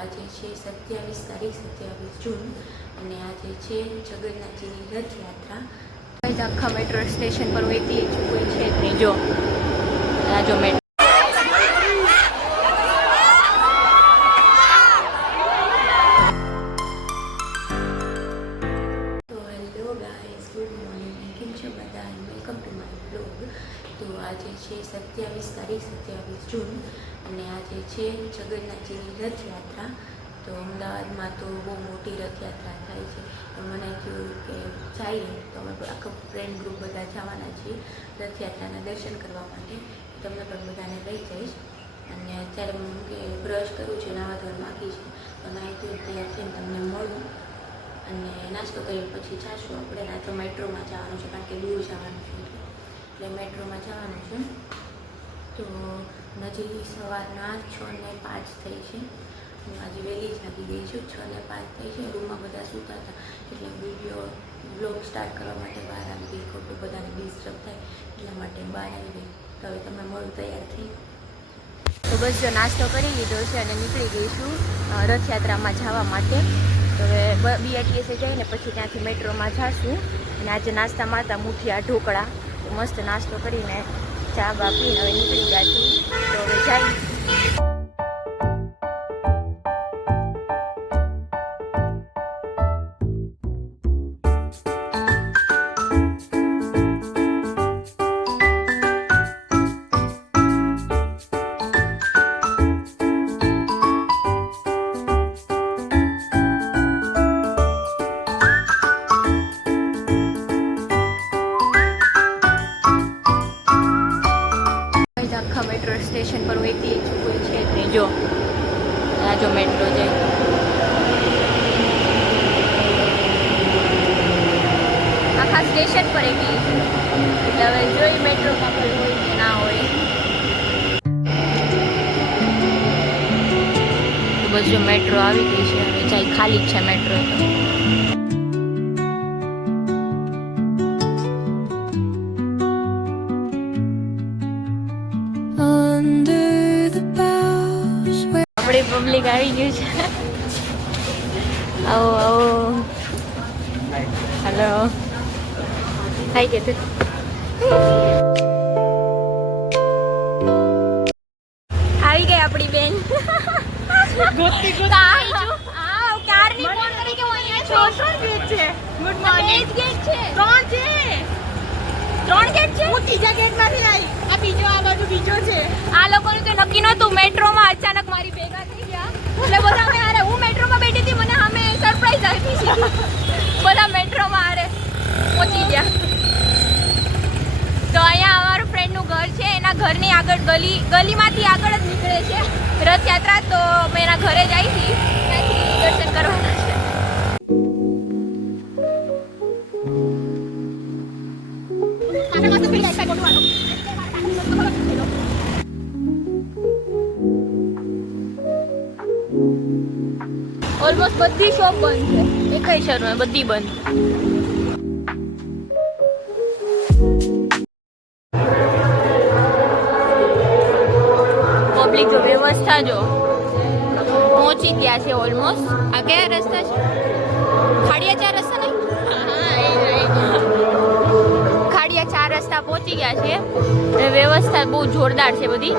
આજે છે 27 તારીખ 27 જૂન અને આજે છે જગન્નાથજીની રથયાત્રા. આખા મેટ્રો સ્ટેશન પર હું એકલી છું, કોઈ છે જ નહીં. જો આ જો મેટ્રો. તો હેલો ગાઈઝ, ગુડ મોર્નિંગ. કેમ છો બધા? Welcome to my blog. તો આજે છે 27 તારીખ 27 જૂન અને આજે છે જગન્નાથજીની રથયાત્રા. તો અમદાવાદમાં તો બહુ મોટી રથયાત્રા થાય છે. તો મને કહ્યું કે જઈએ, તો અમે આખો ફ્રેન્ડ ગ્રુપ બધા જવાના છીએ રથયાત્રાના દર્શન કરવા માટે. તમને પણ બધાને લઈ જઈશ. અને અત્યારે હું કે બ્રશ કરું છું, નાવા ધોવા બાકી છે, તો નાહી ધોઈ તૈયાર થઈને તમને મળું અને નાસ્તો કરી પછી જાશું આપણે. ના તો મેટ્રોમાં જવાનું છે, કારણ કે દૂર જવાનું છે એટલે મેટ્રોમાં જવાનું છે. તો નજીક સવારના 6:05 થઈ છે. હું આજે વહેલી જાગી ગઈ છું. 6:05 થઈ છે. રૂમમાં બધા સૂતા હતા એટલે બ્લોગ સ્ટાર્ટ કરવા માટે બહાર આવી ગઈ. ખોટું બધાને ડિસ્ટર્બ થાય એટલા માટે બહાર આવી ગઈ. તો હવે તમે મળું તૈયાર થઈ. તો બસ જો નાસ્તો કરી લીધો છે અને નીકળી ગઈ છું રથયાત્રામાં જવા માટે. તો હવે BRTS જઈને પછી ત્યાંથી મેટ્રોમાં જઈશું. અને આજે નાસ્તામાં હતા મુઠિયા ઢોકળા. તો મસ્ત નાસ્તો કરીને ચા બા પીને હવે નીકળી ગયા છું. તો હવે જાય. આખા મેટ્રો સ્ટેશન પર હું એકલી છું, કોઈ છે જ નહીં. જો આ જો મેટ્રો જાય. આખા સ્ટેશન પર એકલી છું એટલે હવે જોઈ મેટ્રોમાં કોઈ હોય કે ના હોય. તો બસ જો મેટ્રો આવી ગઈ છે. હવે ચાઈ ખાલી જ છે મેટ્રો. પબ્લિક આવી ગયું છે. આવો આવો. હેલો. હાય કે તું આવી ગઈ આપણી બેન. ગોતી કારની ફોન કરી કે હું અહીંયા છું. ગેટ છે. ગુડ એ મોર્નિંગ. જ ગેટ છે. 3 છે. 3 ગેટ છે. હું ત્રીજા ગેટમાંથી આવી. આ બીજો, આ બાજુ બીજો છે. આ લોકોનું તો નક્કી નહોતું. મેટ્રોમાં અચાનક મારી ભેગા થઈ ગયા એટલે બધા અમે હારે. હું મેટ્રોમાં બેઠી હતી, મને અમે સરપ્રાઈઝ આપી છે. બધા મેટ્રોમાં હારે પહોંચી ગયા. તો અહીંયા અમારું ફ્રેન્ડનું ઘર છે. એના ઘરની આગળ ગલીમાંથી આગળ જ નીકળે છે રથયાત્રા. તો અમે એના ઘરે જઈ હતી, ત્યાંથી દર્શન કરવાના છે. ઓલમોસ્ટ બધી શોપ બંધ છે. એકઈ શરૂ બધી બંધ. પબ્લિક જો વ્યવસ્થા જો પહોંચી ગયા છે ઓલમોસ્ટ. આ કયા રસ્તા છે? ખાડિયા 4 રસ્તા નહીં? ખાડિયા 4 રસ્તા પહોંચી ગયા છે. વ્યવસ્થા બહુ જોરદાર છે બધી.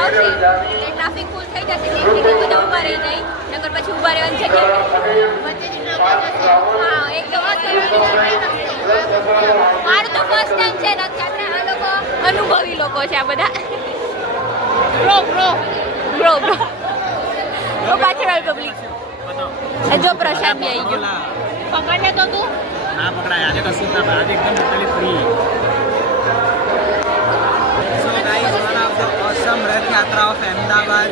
આવશે એટલે ટ્રાફિક ફૂલ થઈ જશે એટલે બધા ઊભા રહી જાય નકર પછી ઊભા રહેવાની જગ્યા હા એકદમ મારું તો ફર્સ્ટ ટાઈમ છે રથયાત્રા આ લોકો અનુભવી લોકો છે આ બધા બ્રો પાછળ પબ્લિક જો પ્રસાદ બી આવી ગયો પકડને તો તું ના પકડાય આજે કશું ના પડે આજે એકદમ totally free so guys one of the awesome रथ यात्रा ऑफ अहमदाबाद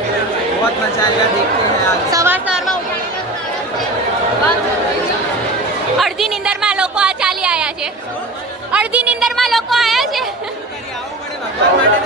बहुत मजा आया देखते हैं आज સવારમાં અડધી નિંદરમાં લોકો આ ચાલી આયા છે અડધી નિંદરમાં લોકો આયા છે આવું પડે ભગવાન માટે